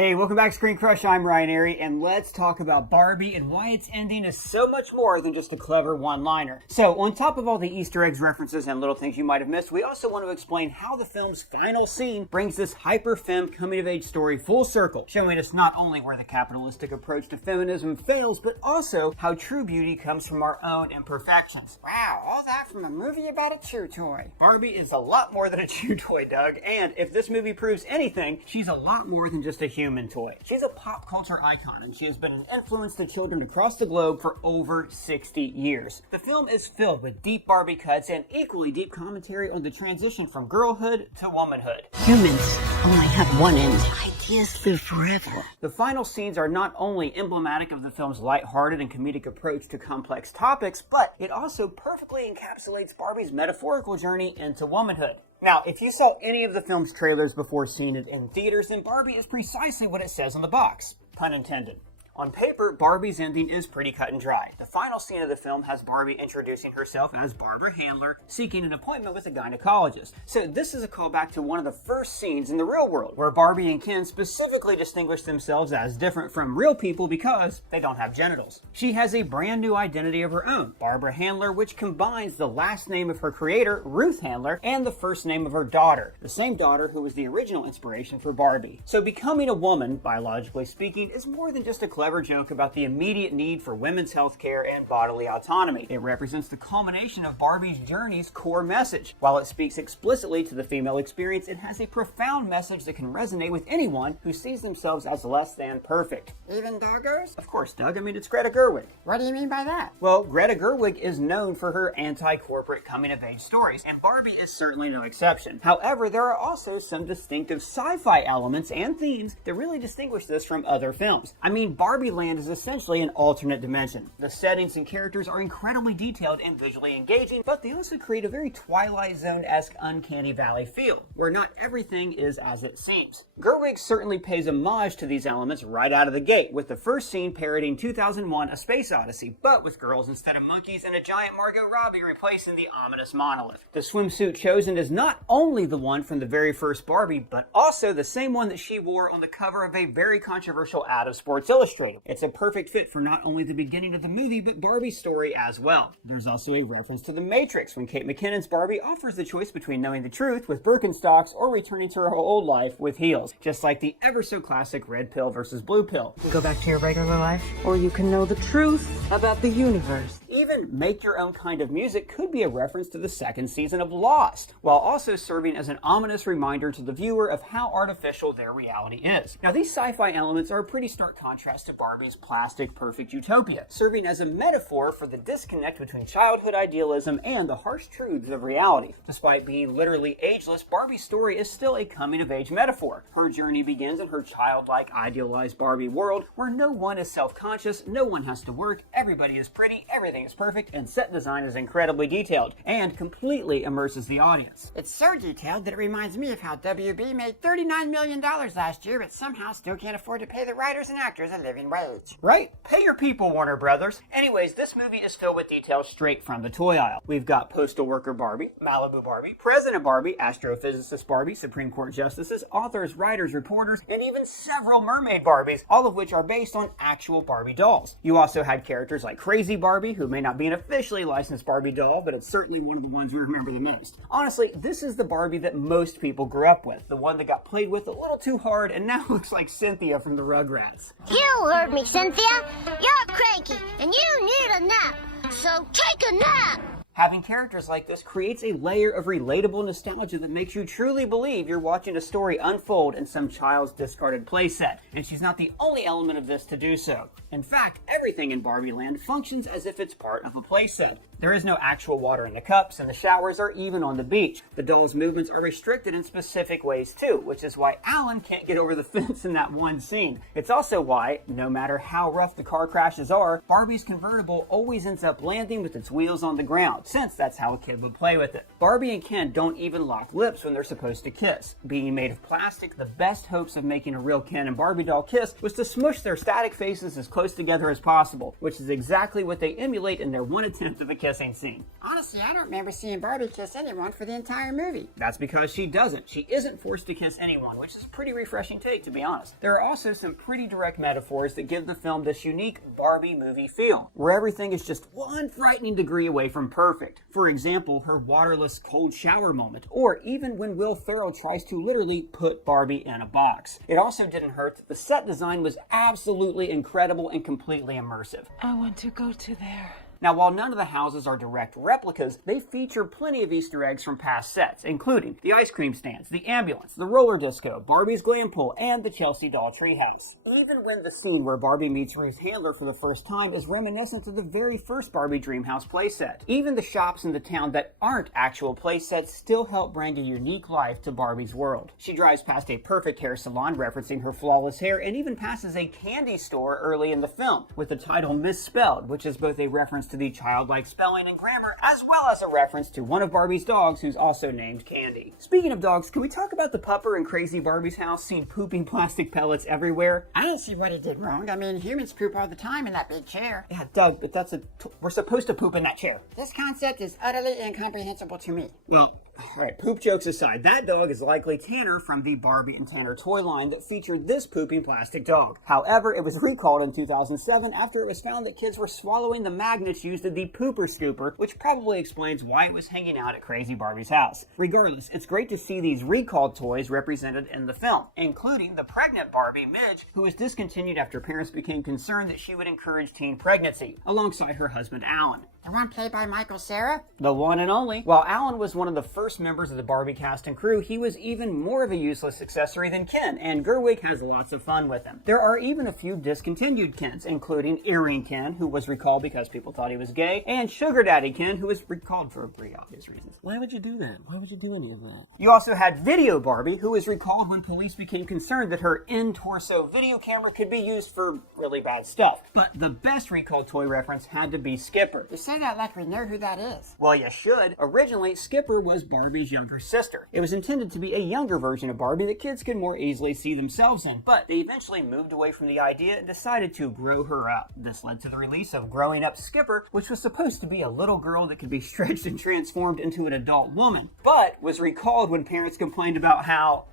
Hey, welcome back Screen Crush, I'm Ryan Airy, and let's talk about Barbie and why its ending is so much more than just a clever one-liner. So, on top of all the Easter eggs, references, and little things you might have missed, we also want to explain how the film's final scene brings this hyper-femme coming-of-age story full circle, showing us not only where the capitalistic approach to feminism fails, but also how true beauty comes from our own imperfections. Wow, all that from a movie about a chew toy. Barbie is a lot more than a chew toy, Doug, and if this movie proves anything, she's a lot more than just a human toy. She's a pop culture icon, and she has been an influence to children across the globe for over 60 years. The film is filled with deep Barbie cuts and equally deep commentary on the transition from girlhood to womanhood. Humans only have one end. Ideas live forever. The final scenes are not only emblematic of the film's lighthearted and comedic approach to complex topics, but it also perfectly encapsulates Barbie's metaphorical journey into womanhood. Now, if you saw any of the film's trailers before seeing it in theaters, then Barbie is precisely what it says on the box. Pun intended. On paper, Barbie's ending is pretty cut and dry. The final scene of the film has Barbie introducing herself as Barbara Handler, seeking an appointment with a gynecologist. So this is a callback to one of the first scenes in the real world, where Barbie and Ken specifically distinguish themselves as different from real people because they don't have genitals. She has a brand new identity of her own, Barbara Handler, which combines the last name of her creator, Ruth Handler, and the first name of her daughter, the same daughter who was the original inspiration for Barbie. So becoming a woman, biologically speaking, is more than just a clever joke about the immediate need for women's health care and bodily autonomy. It represents the culmination of Barbie's journey's core message. While it speaks explicitly to the female experience, it has a profound message that can resonate with anyone who sees themselves as less than perfect. Even doggos? Of course, Doug. I mean, it's Greta Gerwig. What do you mean by that? Well, Greta Gerwig is known for her anti-corporate coming-of-age stories, and Barbie is certainly no exception. However, there are also some distinctive sci-fi elements and themes that really distinguish this from other films. I mean, Barbie Land is essentially an alternate dimension. The settings and characters are incredibly detailed and visually engaging, but they also create a very Twilight Zone-esque uncanny valley feel, where not everything is as it seems. Gerwig certainly pays homage to these elements right out of the gate, with the first scene parodying 2001: A Space Odyssey, but with girls instead of monkeys and a giant Margot Robbie replacing the ominous monolith. The swimsuit chosen is not only the one from the very first Barbie, but also the same one that she wore on the cover of a very controversial ad of Sports Illustrated. It's a perfect fit for not only the beginning of the movie, but Barbie's story as well. There's also a reference to The Matrix when Kate McKinnon's Barbie offers the choice between knowing the truth with Birkenstocks or returning to her old life with heels, just like the ever so classic red pill versus blue pill. Go back to your regular life, or you can know the truth about the universe. Even Make Your Own Kind of Music could be a reference to the second season of Lost, while also serving as an ominous reminder to the viewer of how artificial their reality is. Now, these sci-fi elements are a pretty stark contrast to Barbie's plastic, perfect utopia, serving as a metaphor for the disconnect between childhood idealism and the harsh truths of reality. Despite being literally ageless, Barbie's story is still a coming-of-age metaphor. Her journey begins in her childlike, idealized Barbie world, where no one is self-conscious, no one has to work, everybody is pretty, everything is perfect, and set design is incredibly detailed, and completely immerses the audience. It's so detailed that it reminds me of how WB made $39 million last year, but somehow still can't afford to pay the writers and actors a living wage. Right? Pay your people, Warner Brothers. Anyways, this movie is filled with details straight from the toy aisle. We've got postal worker Barbie, Malibu Barbie, President Barbie, astrophysicist Barbie, Supreme Court justices, authors, writers, reporters, and even several mermaid Barbies, all of which are based on actual Barbie dolls. You also had characters like Crazy Barbie, who may not be an officially licensed Barbie doll, but it's certainly one of the ones we remember the most. Honestly, this is the Barbie that most people grew up with, the one that got played with a little too hard and now looks like Cynthia from the Rugrats. You heard me, Cynthia. You're cranky, and you need a nap. So take a nap. Having characters like this creates a layer of relatable nostalgia that makes you truly believe you're watching a story unfold in some child's discarded playset, and she's not the only element of this to do so. In fact, everything in Barbie Land functions as if it's part of a playset. There is no actual water in the cups, and the showers are even on the beach. The doll's movements are restricted in specific ways too, which is why Alan can't get over the fence in that one scene. It's also why, no matter how rough the car crashes are, Barbie's convertible always ends up landing with its wheels on the ground. out, since that's how a kid would play with it. Barbie and Ken don't even lock lips when they're supposed to kiss. Being made of plastic, the best hopes of making a real Ken and Barbie doll kiss was to smush their static faces as close together as possible, which is exactly what they emulate in their one attempt of a kissing scene. Honestly, I don't remember seeing Barbie kiss anyone for the entire movie. That's because she doesn't. She isn't forced to kiss anyone, which is a pretty refreshing take, to be honest. There are also some pretty direct metaphors that give the film this unique Barbie movie feel, where everything is just one frightening degree away from perfect. For example, her waterless cold shower moment, or even when Will Ferrell tries to literally put Barbie in a box. It also didn't hurt that the set design was absolutely incredible and completely immersive. I want to go to there. Now, while none of the houses are direct replicas, they feature plenty of Easter eggs from past sets, including the ice cream stands, the ambulance, the roller disco, Barbie's glam pool, and the Chelsea doll treehouse. Even when the scene where Barbie meets Ruth Handler for the first time is reminiscent of the very first Barbie Dreamhouse playset. Even the shops in the town that aren't actual playsets still help bring a unique life to Barbie's world. She drives past a perfect hair salon referencing her flawless hair, and even passes a candy store early in the film, with the title misspelled, which is both a reference to the childlike spelling and grammar, as well as a reference to one of Barbie's dogs who's also named Candy. Speaking of dogs, can we talk about the pupper in Crazy Barbie's house seen pooping plastic pellets everywhere? I don't see what he did wrong. I mean, humans poop all the time in that big chair. Yeah, Doug, but we're supposed to poop in that chair. This concept is utterly incomprehensible to me. Well, alright, poop jokes aside, that dog is likely Tanner from the Barbie and Tanner toy line that featured this pooping plastic dog. However, it was recalled in 2007 after it was found that kids were swallowing the magnets used in the pooper scooper, which probably explains why it was hanging out at Crazy Barbie's house. Regardless, it's great to see these recalled toys represented in the film, including the pregnant Barbie, Midge, who was discontinued after parents became concerned that she would encourage teen pregnancy, alongside her husband Alan. The one played by Michael Cera? The one and only. While Alan was one of the first members of the Barbie cast and crew, he was even more of a useless accessory than Ken, and Gerwig has lots of fun with him. There are even a few discontinued Kens, including Earring Ken, who was recalled because people thought he was gay, and Sugar Daddy Ken, who was recalled for pretty obvious reasons. Why would you do that? Why would you do any of that? You also had Video Barbie, who was recalled when police became concerned that her in-torso video camera could be used for really bad stuff. But the best recalled toy reference had to be Skipper. You say that like we know who that is. Well, you should. Originally, Skipper was Barbie's younger sister. It was intended to be a younger version of Barbie that kids could more easily see themselves in, but they eventually moved away from the idea and decided to grow her up. This led to the release of Growing Up Skipper, which was supposed to be a little girl that could be stretched and transformed into an adult woman, but was recalled when parents complained about how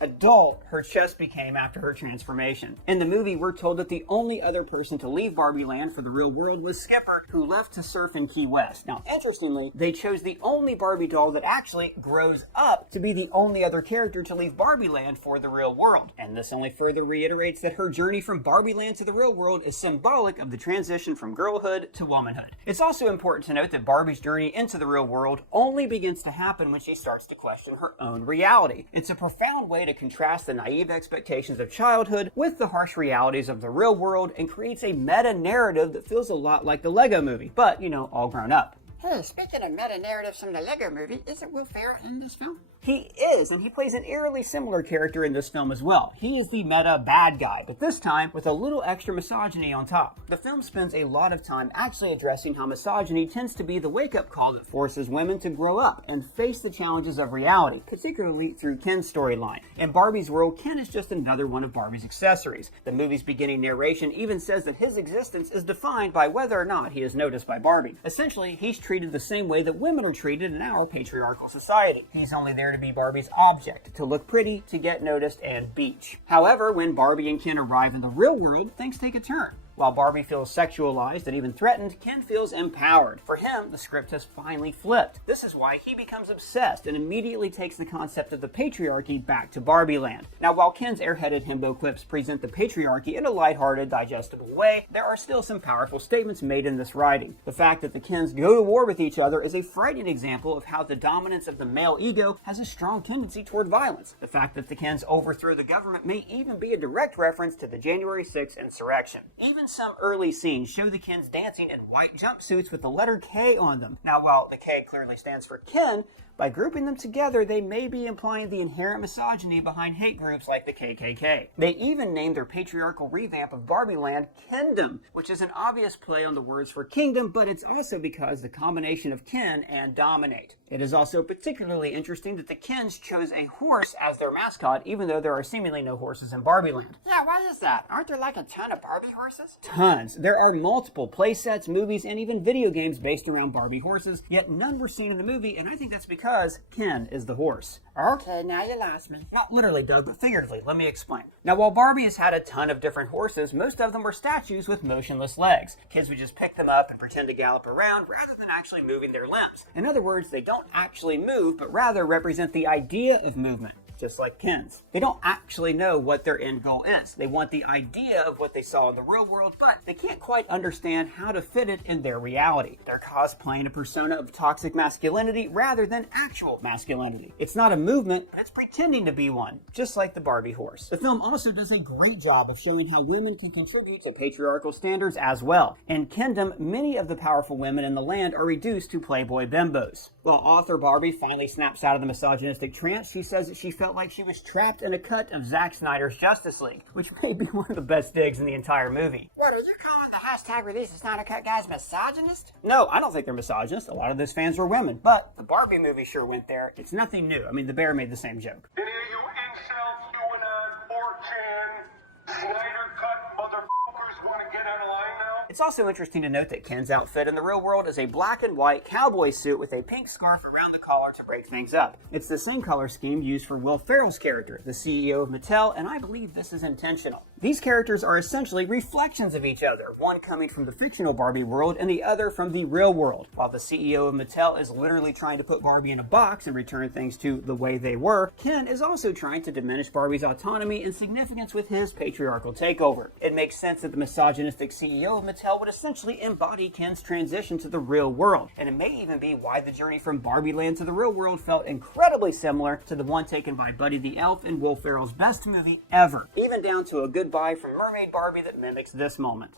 adult her chest became after her transformation. In the movie, we're told that the only other person to leave Barbie Land for the real world was Skipper, who left to surf in Key West. Now, interestingly, they chose the only Barbie doll that actually grows up to be the only other character to leave Barbie Land for the real world. And this only further reiterates that her journey from Barbie Land to the real world is symbolic of the transition from girlhood to womanhood. It's also important to note that Barbie's journey into the real world only begins to happen when she starts to question her own reality. It's a profound way to contrast the naive expectations of childhood with the harsh realities of the real world, and creates a meta-narrative that feels a lot like the Lego movie, but, all grown up. Hey, speaking of meta-narratives from the Lego movie, isn't Will Ferrell in this film? He is, and he plays an eerily similar character in this film as well. He is the meta bad guy, but this time with a little extra misogyny on top. The film spends a lot of time actually addressing how misogyny tends to be the wake-up call that forces women to grow up and face the challenges of reality, particularly through Ken's storyline. In Barbie's world, Ken is just another one of Barbie's accessories. The movie's beginning narration even says that his existence is defined by whether or not he is noticed by Barbie. Essentially, he's treated the same way that women are treated in our patriarchal society. He's only there to be Barbie's object, to look pretty, to get noticed, and beach. However, when Barbie and Ken arrive in the real world, things take a turn. While Barbie feels sexualized and even threatened, Ken feels empowered. For him, the script has finally flipped. This is why he becomes obsessed and immediately takes the concept of the patriarchy back to Barbie Land. Now, while Ken's airheaded himbo clips present the patriarchy in a lighthearted, digestible way, there are still some powerful statements made in this writing. The fact that the Kens go to war with each other is a frightening example of how the dominance of the male ego has a strong tendency toward violence. The fact that the Kens overthrow the government may even be a direct reference to the January 6th insurrection. Even some early scenes show the Kens dancing in white jumpsuits with the letter K on them. Now, while the K clearly stands for Ken, By grouping them together, they may be implying the inherent misogyny behind hate groups like the KKK. They even named their patriarchal revamp of Barbie Land Kingdom, which is an obvious play on the words for kingdom, but it's also because the combination of kin and dominate. It is also particularly interesting that the Kens chose a horse as their mascot, even though there are seemingly no horses in Barbie Land. Yeah, why is that? Aren't there like a ton of Barbie horses? Tons. There are multiple play sets, movies, and even video games based around Barbie horses, yet none were seen in the movie, and I think that's because Ken is the horse. Okay, now you lost me. Not literally, Doug, but figuratively. Let me explain. Now, while Barbie has had a ton of different horses, most of them were statues with motionless legs. Kids would just pick them up and pretend to gallop around rather than actually moving their limbs. In other words, they don't actually move, but rather represent the idea of movement. Just like Kens. They don't actually know what their end goal is. They want the idea of what they saw in the real world, but they can't quite understand how to fit it in their reality. They're cosplaying a persona of toxic masculinity rather than actual masculinity. It's not a movement, but it's pretending to be one, just like the Barbie horse. The film also does a great job of showing how women can contribute to patriarchal standards as well. In Kingdom, many of the powerful women in the land are reduced to playboy bimbos. While author Barbie finally snaps out of the misogynistic trance, she says that she felt like she was trapped in a cut of Zack Snyder's Justice League, which may be one of the best digs in the entire movie. What, are you calling the hashtag release the Snyder Cut guys misogynist? No, I don't think they're misogynist. A lot of those fans were women, but the Barbie movie sure went there. It's nothing new. I mean, the Bear made the same joke. Any of you incels, QAnon, 4chan, Snyder Cut motherfuckers want to get out of line now? It's also interesting to note that Ken's outfit in the real world is a black and white cowboy suit with a pink scarf around the collar to break things up. It's the same color scheme used for Will Ferrell's character, the CEO of Mattel, and I believe this is intentional. These characters are essentially reflections of each other, one coming from the fictional Barbie world and the other from the real world. While the CEO of Mattel is literally trying to put Barbie in a box and return things to the way they were, Ken is also trying to diminish Barbie's autonomy and significance with his patriarchal takeover. It makes sense that the misogynistic CEO of Mattel would essentially embody Ken's transition to the real world, and it may even be why the journey from Barbie Land to the real world felt incredibly similar to the one taken by Buddy the Elf in Will Ferrell's best movie ever, even down to a goodbye from Mermaid Barbie that mimics this moment.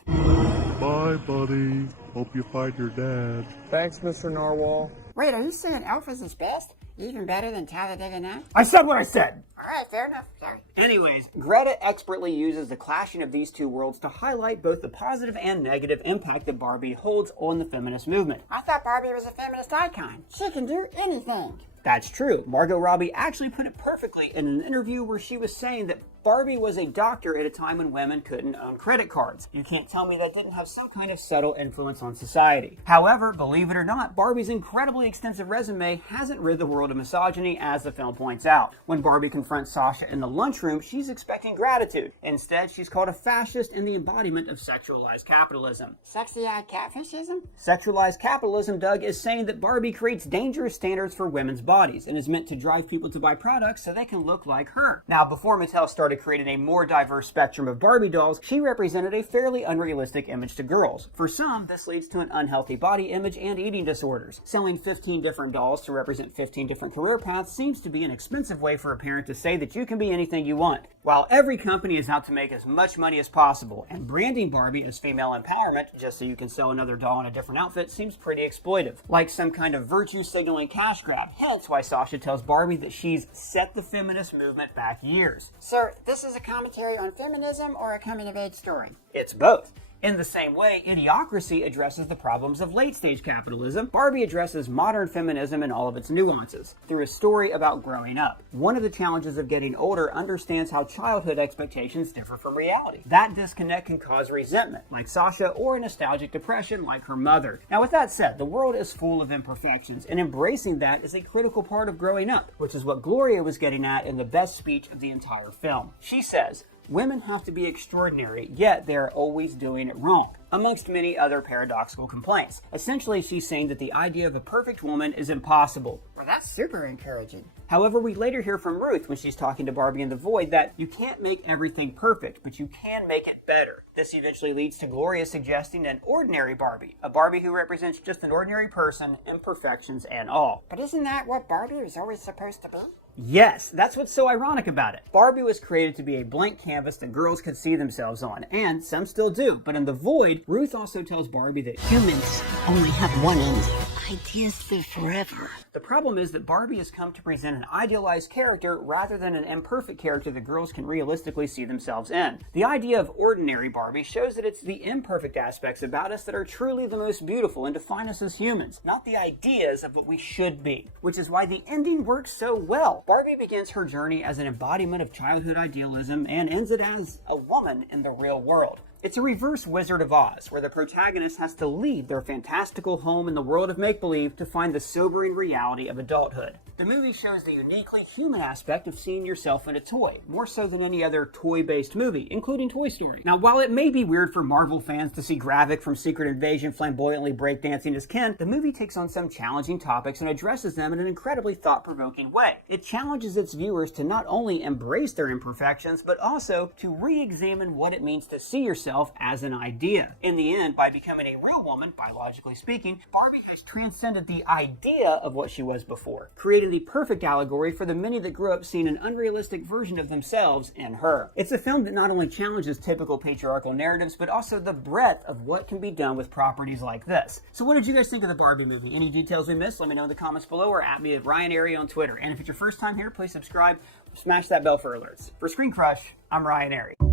Bye, buddy. Hope you find your dad. Thanks, Mr. Narwhal. Wait, are you saying Elf is his best? Even better than Talladega Nights? I said what I said! Alright, fair enough. Sorry. Anyways, Greta expertly uses the clashing of these two worlds to highlight both the positive and negative impact that Barbie holds on the feminist movement. I thought Barbie was a feminist icon. She can do anything. That's true. Margot Robbie actually put it perfectly in an interview where she was saying that Barbie was a doctor at a time when women couldn't own credit cards. You can't tell me that didn't have some kind of subtle influence on society. However, believe it or not, Barbie's incredibly extensive resume hasn't rid the world of misogyny, as the film points out. When Barbie confronts Sasha in the lunchroom, she's expecting gratitude. Instead, she's called a fascist and the embodiment of sexualized capitalism. Sexy-eyed catfishism? Sexualized capitalism, Doug, is saying that Barbie creates dangerous standards for women's bodies and is meant to drive people to buy products so they can look like her. Now, before Mattel started creating a more diverse spectrum of Barbie dolls, she represented a fairly unrealistic image to girls. For some, this leads to an unhealthy body image and eating disorders. Selling 15 different dolls to represent 15 different career paths seems to be an expensive way for a parent to say that you can be anything you want. While every company is out to make as much money as possible, and branding Barbie as female empowerment just so you can sell another doll in a different outfit seems pretty exploitive, like some kind of virtue signaling cash grab. Hence why Sasha tells Barbie that she's set the feminist movement back years. Sir, this is a commentary on feminism or a coming-of-age story? It's both. In the same way, Idiocracy addresses the problems of late-stage capitalism, Barbie addresses modern feminism in all of its nuances, through a story about growing up. One of the challenges of getting older understands how childhood expectations differ from reality. That disconnect can cause resentment, like Sasha, or nostalgic depression, like her mother. Now, with that said, the world is full of imperfections, and embracing that is a critical part of growing up, which is what Gloria was getting at in the best speech of the entire film. She says, "Women have to be extraordinary, yet they are always doing it wrong," amongst many other paradoxical complaints. Essentially, she's saying that the idea of a perfect woman is impossible. Well, that's super encouraging. However, we later hear from Ruth when she's talking to Barbie in the Void that you can't make everything perfect, but you can make it better. This eventually leads to Gloria suggesting an ordinary Barbie, a Barbie who represents just an ordinary person, imperfections and all. But isn't that what Barbie was always supposed to be? Yes, that's what's so ironic about it. Barbie was created to be a blank canvas that girls could see themselves on, and some still do. But in The Void, Ruth also tells Barbie that humans only have one end. Ideas live forever. The problem is that Barbie has come to present an idealized character rather than an imperfect character that girls can realistically see themselves in. The idea of ordinary Barbie shows that it's the imperfect aspects about us that are truly the most beautiful and define us as humans, not the ideas of what we should be, which is why the ending works so well. Barbie begins her journey as an embodiment of childhood idealism and ends it as a woman in the real world. It's a reverse Wizard of Oz, where the protagonist has to leave their fantastical home in the world of make-believe to find the sobering reality of adulthood. The movie shows the uniquely human aspect of seeing yourself in a toy, more so than any other toy-based movie, including Toy Story. Now, while it may be weird for Marvel fans to see Gravik from Secret Invasion flamboyantly breakdancing as Ken, the movie takes on some challenging topics and addresses them in an incredibly thought-provoking way. It challenges its viewers to not only embrace their imperfections, but also to re-examine what it means to see yourself as an idea. In the end, by becoming a real woman, biologically speaking, Barbie has transcended the idea of what she was before, creating the perfect allegory for the many that grew up seeing an unrealistic version of themselves in her. It's a film that not only challenges typical patriarchal narratives, but also the breadth of what can be done with properties like this. So what did you guys think of the Barbie movie? Any details we missed? Let me know in the comments below, or at me at Ryan Airy on Twitter. And if it's your first time here, please subscribe, smash that bell for alerts. For Screen Crush, I'm Ryan Airy.